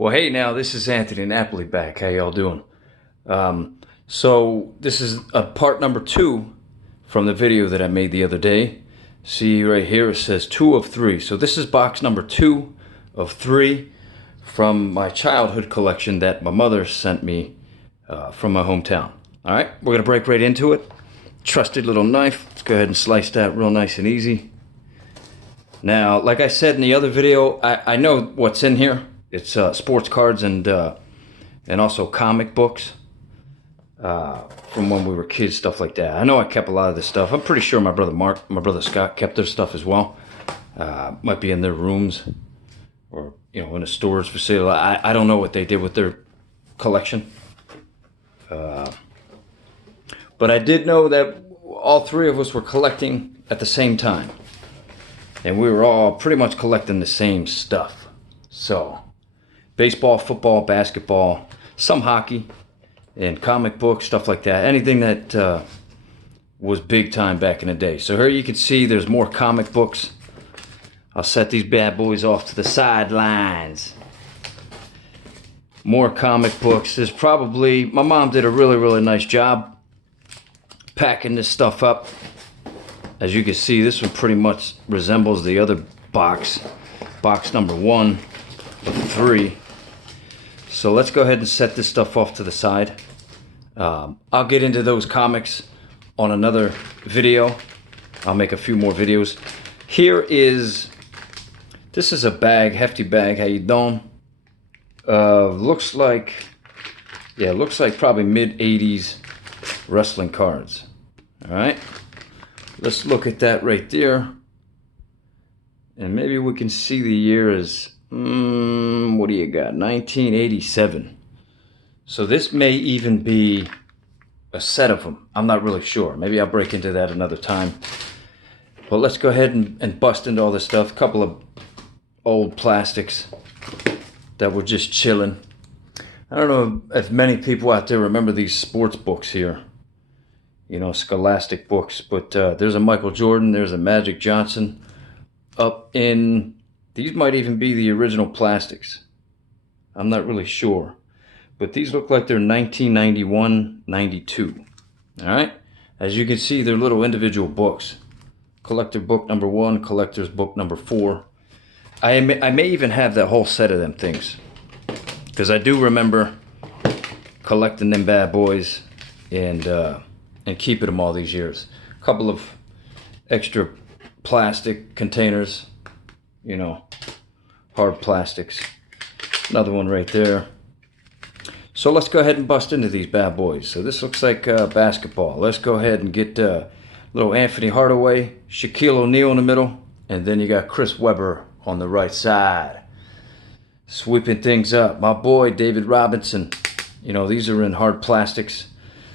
Well, hey now, this is Anthony Napoli back. How y'all doing? So this is a part number 2 from the video that I made the other day. See right here, it says 2 of 3. So this is box number 2 of 3 from my childhood collection that my mother sent me from my hometown. All right, we're gonna break right into it. Trusty little knife. Let's go ahead and slice that real nice and easy. Now, like I said in the other video, I know what's in here. It's sports cards and also comic books from when we were kids, stuff like that. I know I kept a lot of this stuff. I'm pretty sure my brother Mark, my brother Scott kept their stuff as well. Might be in their rooms or in a storage facility. I don't know what they did with their collection. But I did know that all 3 of us were collecting at the same time. And we were all pretty much collecting the same stuff. So, baseball, football, basketball, some hockey, and comic books, stuff like that. Anything that was big time back in the day. So here you can see there's more comic books. I'll set these bad boys off to the sidelines. More comic books. There's probably, my mom did a really nice job packing this stuff up. As you can see, this one pretty much resembles the other box. Box number 1 of 3. So let's go ahead and set this stuff off to the side. I'll get into those comics on another video. I'll make a few more videos. This is a bag, hefty bag. How you doing? Looks like probably mid-80s wrestling cards. All right, let's look at that right there. And maybe we can see the year as, what do you got? 1987. So this may even be a set of them. I'm not really sure. Maybe I'll break into that another time. But let's go ahead and bust into all this stuff. A couple of old plastics that were just chilling. I don't know if many people out there remember these sports books here. Scholastic books. But there's a Michael Jordan. There's a Magic Johnson. Up in, these might even be the original plastics. I'm not really sure. But these look like they're 1991, 92. All right? As you can see, they're little individual books. Collector book number 1, collector's book number 4. I may even have that whole set of them things. Because I do remember collecting them bad boys and keeping them all these years. A couple of extra plastic containers, hard plastics. Another one right there. So let's go ahead and bust into these bad boys. So this looks like basketball. Let's go ahead and get little Anthony Hardaway, Shaquille O'Neal in the middle, and then you got Chris Webber on the right side. Sweeping things up. My boy David Robinson. These are in hard plastics.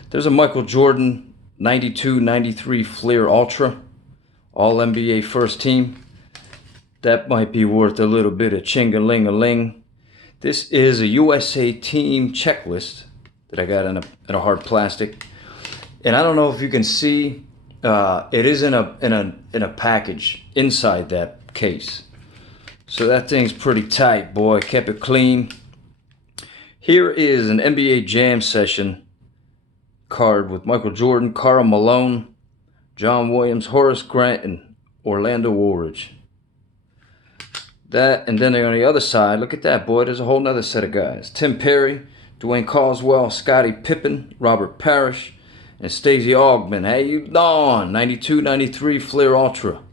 There's a Michael Jordan 92-93 Fleer Ultra. All NBA first team. That might be worth a little bit of ching-a-ling-a-ling. This is a USA team checklist that I got in a hard plastic. And I don't know if you can see, it is in a package inside that case. So that thing's pretty tight, boy. Kept it clean. Here is an NBA Jam Session card with Michael Jordan, Karl Malone, John Williams, Horace Grant, and Orlando Woolridge. That, and then on the other side, look at that, boy. There's a whole nother set of guys. Tim Perry, Dwayne Caldwell, Scottie Pippen, Robert Parrish, and Stacey Augmon. How you doing? 92-93 Fleer Ultra.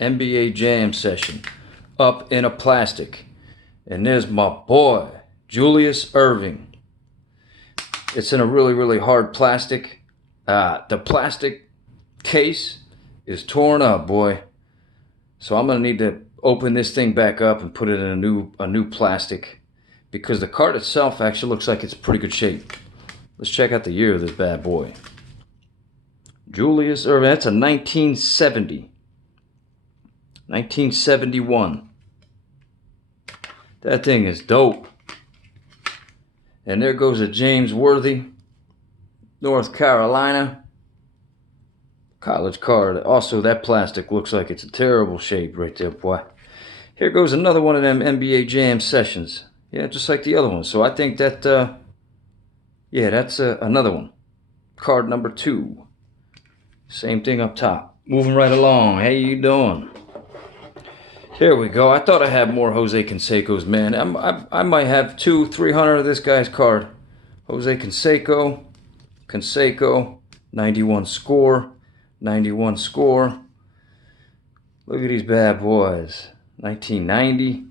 NBA Jam Session. Up in a plastic. And there's my boy, Julius Erving. It's in a really hard plastic. The plastic case is torn up, boy. So I'm going to need to open this thing back up and put it in a new plastic, because the card itself actually looks like it's pretty good shape. Let's check out the year of this bad boy. Julius Erving. That's a 1970. 1971. That thing is dope. And there goes a James Worthy, North Carolina. College card. Also, that plastic looks like it's in terrible shape right there, boy. Here goes another one of them NBA Jam Sessions. Yeah, just like the other one. So I think that, yeah, that's another one. Card number 2. Same thing up top. Moving right along. How you doing? Here we go. I thought I had more Jose Cansecos, man. I might have 200-300 of this guy's card. Jose Canseco, 91 score, 91 score. Look at these bad boys. 1990.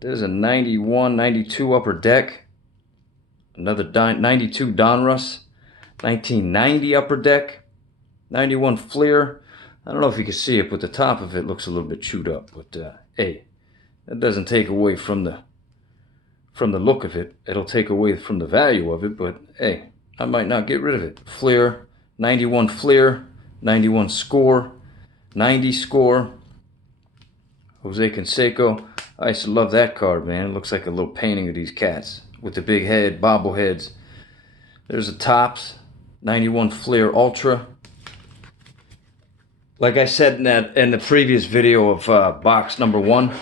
There's a 91, 92 upper deck. Another 92 Donruss. 1990 upper deck. 91 Fleer. I don't know if you can see it, but the top of it looks a little bit chewed up. But hey, that doesn't take away from the look of it. It'll take away from the value of it. But hey, I might not get rid of it. Fleer, 91 Fleer, 91 score, 90 score. Jose Canseco. I used to love that card, man. It looks like a little painting of these cats with the big head, bobbleheads. There's the tops, 91 Fleer Ultra. Like I said in the previous video of box number 1,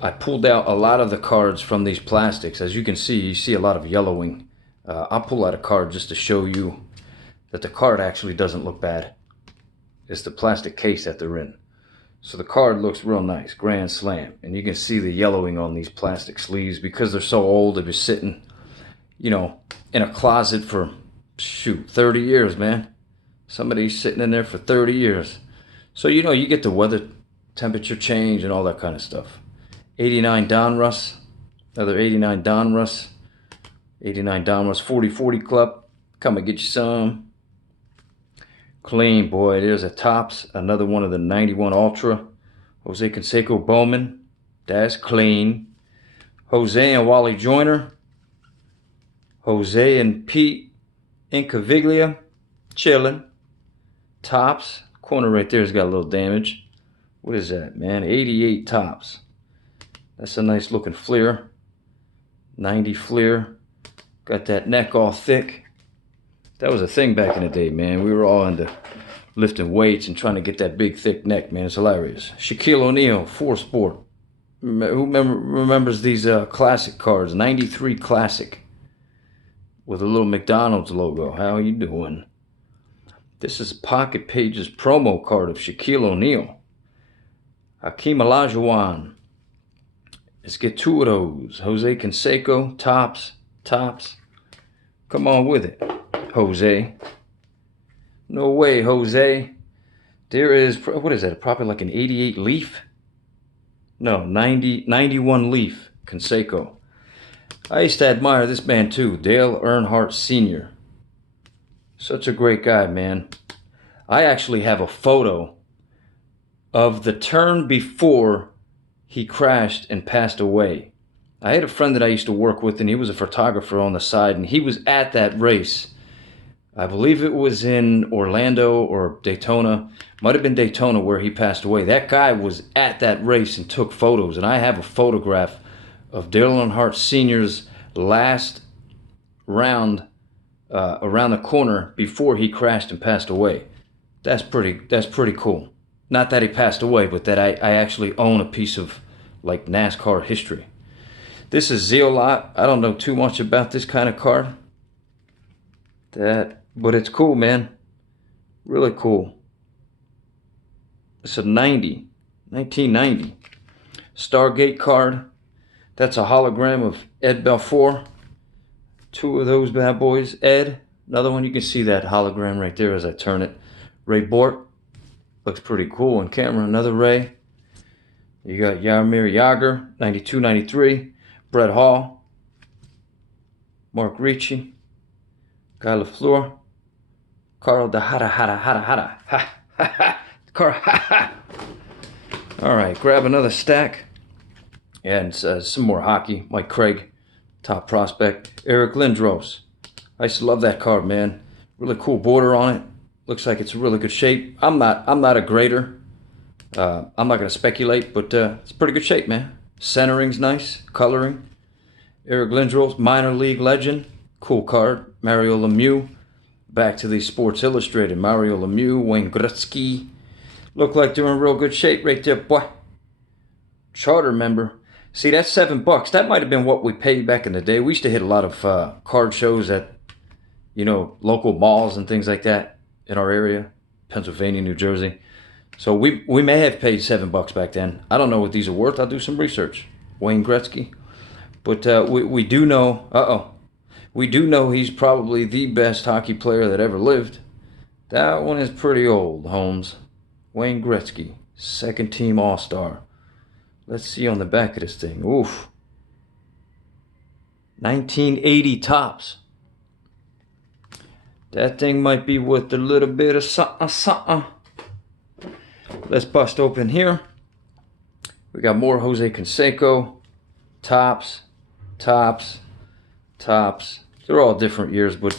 I pulled out a lot of the cards from these plastics. As you can see, you see a lot of yellowing. I'll pull out a card just to show you that the card actually doesn't look bad. It's the plastic case that they're in. So the card looks real nice, Grand Slam. And you can see the yellowing on these plastic sleeves because they're so old. They've been sitting, you know, in a closet for, shoot, 30 years, man. Somebody's sitting in there for 30 years. So, you know, you get the weather, temperature change, and all that kind of stuff. 89 Donruss. Another 89 Donruss. 89 Donruss 40-40 Club. Come and get you some. Clean, boy. There's a tops. Another one of the 91 Ultra. Jose Canseco Bowman. That's clean. Jose and Wally Joyner. Jose and Pete Incaviglia. Chilling. Tops. Corner right there's got a little damage. What is that, man? 88 tops. That's a nice looking Fleer. 90 Fleer. Got that neck all thick. That was a thing back in the day, man. We were all into lifting weights and trying to get that big, thick neck, man. It's hilarious. Shaquille O'Neal, 4-Sport. Who remembers these classic cards? 93 Classic. With a little McDonald's logo. How you doing? This is Pocket Pages promo card of Shaquille O'Neal. Hakeem Olajuwon. Let's get 2 of those. Jose Canseco, tops. Come on with it, Jose. No way, Jose. There is, what is that? Probably like an 88 Leaf? No, 91 Leaf, Canseco. I used to admire this man too, Dale Earnhardt Sr. Such a great guy, man. I actually have a photo of the turn before he crashed and passed away. I had a friend that I used to work with, and he was a photographer on the side, and he was at that race. I believe it was in Orlando or Daytona. Might have been Daytona where he passed away. That guy was at that race and took photos, and I have a photograph of Dale Earnhardt Sr.'s last round around the corner before he crashed and passed away. That's pretty cool. Not that he passed away, but that I actually own a piece of like NASCAR history. This is Zeolot. I don't know too much about this kind of card. But it's cool, man. Really cool. It's a 1990 Stargate card. That's a hologram of Ed Belfour. 2 of those bad boys. Ed, another one. You can see that hologram right there as I turn it. Ray Bork. Looks pretty cool on camera. Another Ray. You got Jaromir Jagr, 92, 93. Brett Hall. Mark Ricci. Guy LaFleur. Carl Hada. Carl, All right, grab another stack. And some more hockey. Mike Craig, top prospect. Eric Lindros. I used to love that card, man. Really cool border on it. Looks like it's in really good shape. I'm not a grader. I'm not going to speculate, but it's pretty good shape, man. Centering's nice. Coloring. Eric Lindros, minor league legend. Cool card. Mario Lemieux. Back to the Sports Illustrated. Mario Lemieux, Wayne Gretzky. Look like they're in real good shape right there, boy. Charter member. See, that's $7. That might have been what we paid back in the day. We used to hit a lot of card shows at, you know, local malls and things like that in our area, Pennsylvania, New Jersey. So we may have paid $7 back then. I don't know what these are worth. I'll do some research. Wayne Gretzky. But we do know, we do know he's probably the best hockey player that ever lived. That one is pretty old, Holmes. Wayne Gretzky, second team All-Star. Let's see on the back of this thing. Oof. 1980 tops. That thing might be worth a little bit of something. Let's bust open here. We got more Jose Canseco. Tops. They're all different years, but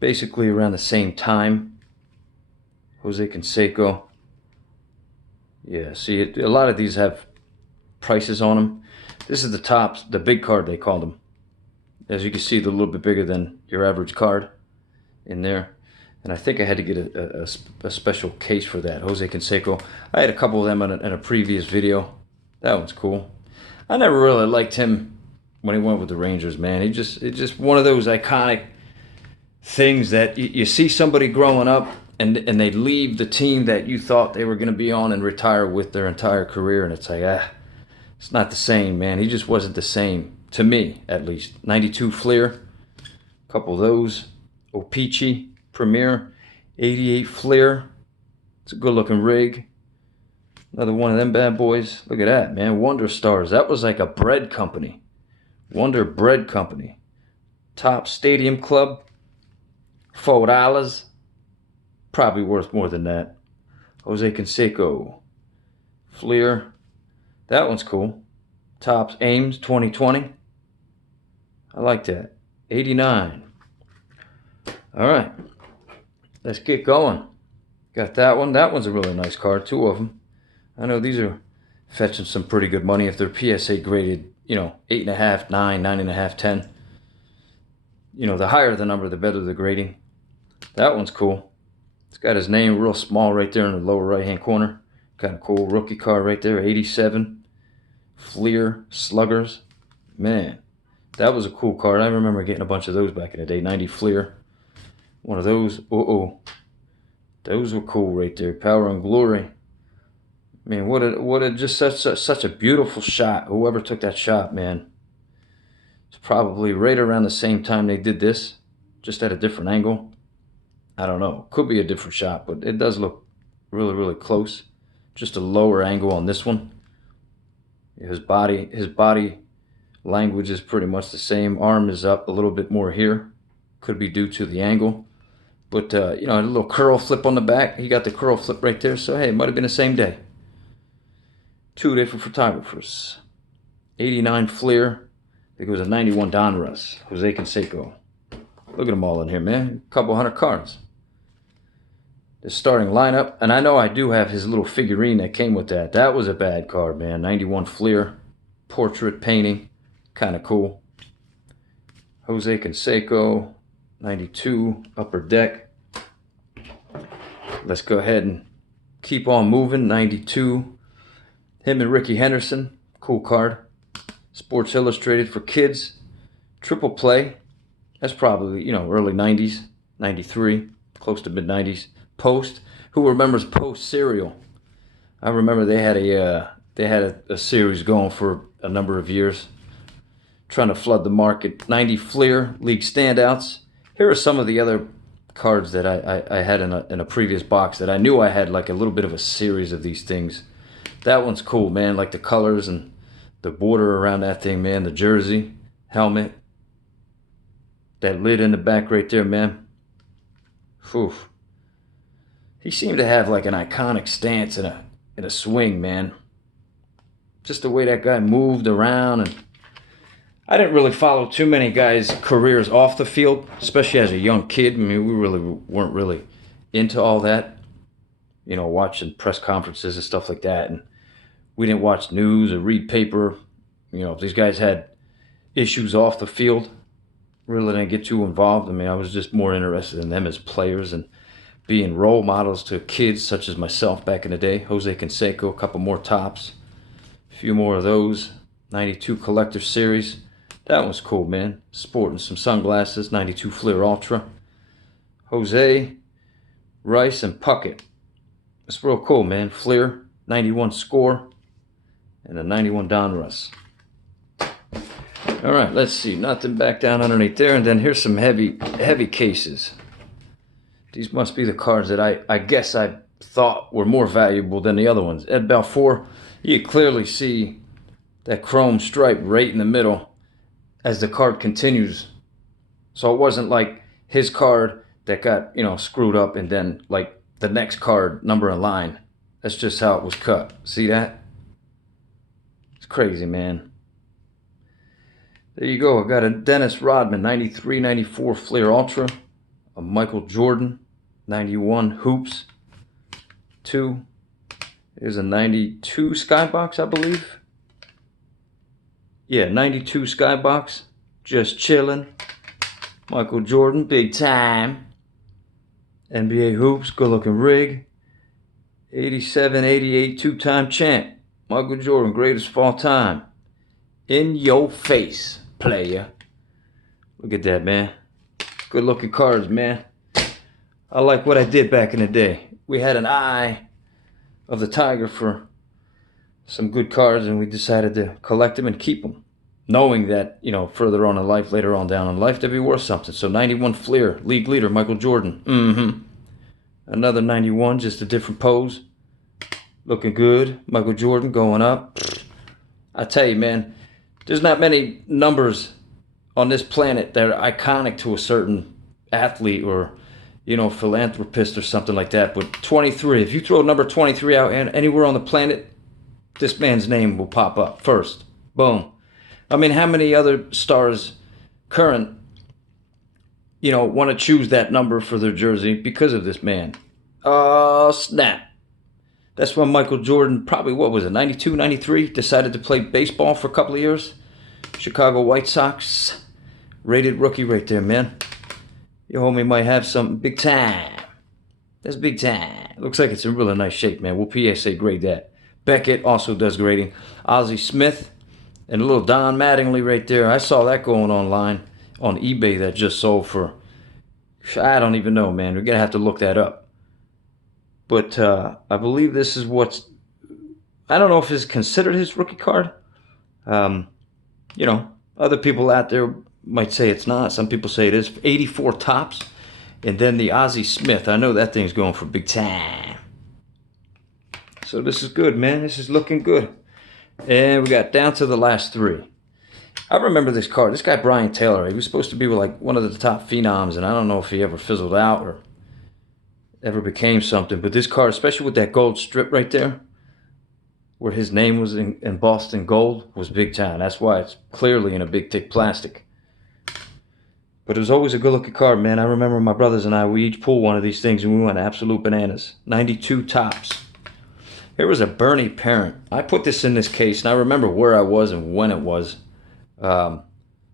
basically around the same time. Jose Canseco. Yeah, see, a lot of these have prices on them. This is the tops, the big card they called them. As you can see, they're a little bit bigger than your average card in there. And I think I had to get a special case for that. Jose Canseco. I had a couple of them in a previous video. That one's cool. I never really liked him when he went with the Rangers, man. It's just one of those iconic things that you see somebody growing up and they leave the team that you thought they were going to be on and retire with their entire career, and it's like, it's not the same, man. He just wasn't the same, to me at least. 92 Fleer, a couple of those. O-Pee-Chee Premier, 88 Fleer. It's a good looking rig. Another one of them bad boys. Look at that, man. Wonder Stars. That was like a bread company. Wonder Bread Company. Top Stadium Club. $4. Probably worth more than that. Jose Canseco. Fleer. That one's cool. Topps Ames 2020. I like that. 89. Alright. Let's get going. Got that one. That one's a really nice card. Two of them. I know these are fetching some pretty good money if they're PSA graded, you know, 8.5, 9, 9.5, 10. You know, the higher the number, the better the grading. That one's cool. It's got his name real small right there in the lower right-hand corner. Kind of cool rookie card right there, 87. Fleer Sluggers. Man, that was a cool card. I remember getting a bunch of those back in the day. 90 Fleer. One of those. Those were cool right there. Power and Glory. I mean, what a just such a beautiful shot. Whoever took that shot, man. It's probably right around the same time they did this, just at a different angle. I don't know. Could be a different shot, but it does look really, really close. Just a lower angle on this one. His body language is pretty much the same. Arm is up a little bit more here. Could be due to the angle. But, you know, a little curl flip on the back. He got the curl flip right there. So, hey, it might have been the same day. Two different photographers. 89 Fleer. I think it was a 91 Donruss. Jose Canseco. Look at them all in here, man. A couple hundred cards. The starting lineup. And I know I do have his little figurine that came with that. That was a bad card, man. 91 Fleer. Portrait painting. Kind of cool. Jose Canseco. 92 Upper Deck. Let's go ahead and keep on moving. 92. Him and Ricky Henderson. Cool card. Sports Illustrated for kids. Triple play. That's probably, you know, early 90s. 93. Close to mid-90s. Post. Who remembers Post cereal? I remember they had a series going for a number of years. Trying to flood the market. 90 Fleer. League standouts. Here are some of the other cards that I had in a previous box that I knew I had like a little bit of a series of these things. That one's cool, man. Like the colors and the border around that thing, man. The jersey, helmet. That lid in the back right there, man. Whew. He seemed to have like an iconic stance and a swing, man. Just the way that guy moved around. And I didn't really follow too many guys' careers off the field, especially as a young kid. I mean, we really weren't really into all that. You know, watching press conferences and stuff like that. And we didn't watch news or read paper. You know, if these guys had issues off the field, really didn't get too involved. I mean, I was just more interested in them as players and being role models to kids such as myself back in the day. Jose Canseco, a couple more tops, a few more of those. 92 Collector Series. That was cool, man. Sporting some sunglasses. 92 Fleer Ultra. Jose, Rice, and Puckett. It's real cool, man. Fleer, 91 Score, and a 91 Donruss. All right, let's see. Nothing back down underneath there. And then here's some heavy cases. These must be the cards that I guess I thought were more valuable than the other ones. Ed Balfour, you clearly see that chrome stripe right in the middle as the card continues. So it wasn't like his card that got, screwed up and then like the next card, number in line. That's just how it was cut. See that? It's crazy, man. There you go. I got a Dennis Rodman 93-94 Fleer Ultra, a Michael Jordan 91 Hoops 2. There's a 92 Skybox, I believe. Yeah, 92 Skybox. Just chilling. Michael Jordan, big time. NBA Hoops, good looking rig. 87, 88, two-time champ. Michael Jordan, greatest of all time. In your face, player. Look at that, man. Good looking cards, man. I like what I did back in the day. We had an eye of the tiger for some good cards, and we decided to collect them and keep them, knowing that, further on in life, later on down in life, they'd be worth something. So 91 Fleer, league leader, Michael Jordan. Another 91, just a different pose. Looking good. Michael Jordan going up. I tell you, man, there's not many numbers on this planet that are iconic to a certain athlete or, philanthropist or something like that. But 23, if you throw number 23 out anywhere on the planet, this man's name will pop up first. Boom. I mean, how many other stars, current, want to choose that number for their jersey because of this man? Oh, snap. That's when Michael Jordan, probably, 92, 93, decided to play baseball for a couple of years. Chicago White Sox. Rated rookie right there, man. Your homie might have something big time. That's big time. Looks like it's in really nice shape, man. We'll PSA grade that. Beckett also does grading. Ozzie Smith and a little Don Mattingly right there. I saw that going online on eBay that just sold for, I don't even know, man. We're going to have to look that up. But I believe this is I don't know if it's considered his rookie card. Other people out there might say it's not. Some people say it is. 84 tops. And then the Ozzie Smith. I know that thing's going for big time. So this is good, man. This is looking good. And we got down to the last three. I remember this card. This guy, Brian Taylor, he was supposed to be like one of the top phenoms. And I don't know if he ever fizzled out or ever became something. But this card, especially with that gold strip right there, where his name was embossed in gold, was big time. That's why it's clearly in a big thick plastic. But it was always a good looking card, man. I remember my brothers and I, we each pulled one of these things and we went absolute bananas. 92 tops. Here was a Bernie Parent. I put this in this case and I remember where I was and when it was.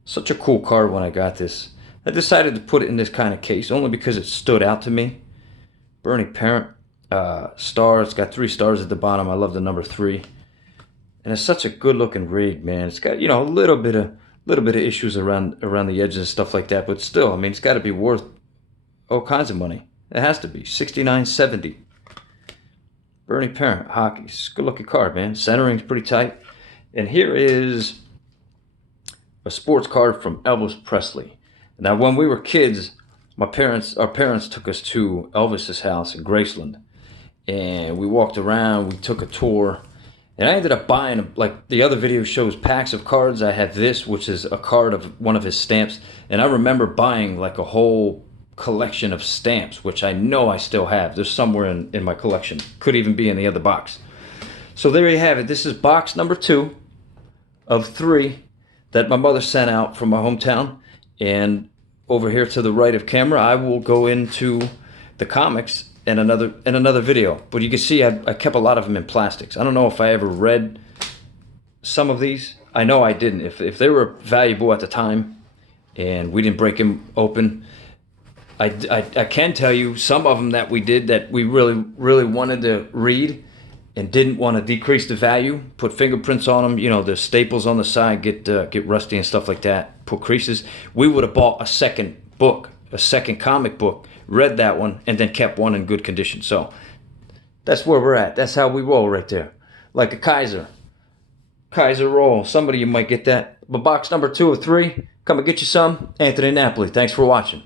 Such a cool card when I got this. I decided to put it in this kind of case only because it stood out to me. Bernie Parent. Star. It's got 3 stars at the bottom. I love the number 3. And it's such a good looking rig, man. It's got, a little bit of issues around the edges and stuff like that, but still, I mean, it's got to be worth all kinds of money. It has to be. $69.70. Bernie Parent, hockey. It's a good looking card, man. Centering's pretty tight. And here is a sports card from Elvis Presley. Now, when we were kids, our parents took us to Elvis's house in Graceland. And we walked around, we took a tour. And I ended up buying, like the other video shows, packs of cards. I have this, which is a card of one of his stamps. And I remember buying like a whole collection of stamps, which I know I still have. There's somewhere in my collection. Could even be in the other box. So there you have it. This is box number 2 of 3 that my mother sent out from my hometown. And over here to the right of camera, I will go into the comics in another video. But you can see I kept a lot of them in plastics. I don't know if I ever read some of these. I know I didn't. If they were valuable at the time and we didn't break them open, I can tell you some of them that we did that we really wanted to read, and didn't want to decrease the value, put fingerprints on them, you know, the staples on the side get rusty and stuff like that, put creases, we would have bought a second book, a second comic book, read that one, and then kept one in good condition. So that's where we're at. That's how we roll right there. Like a Kaiser roll. Somebody, you might get that. But box number 2 of 3, come and get you some. Anthony Napoli, thanks for watching.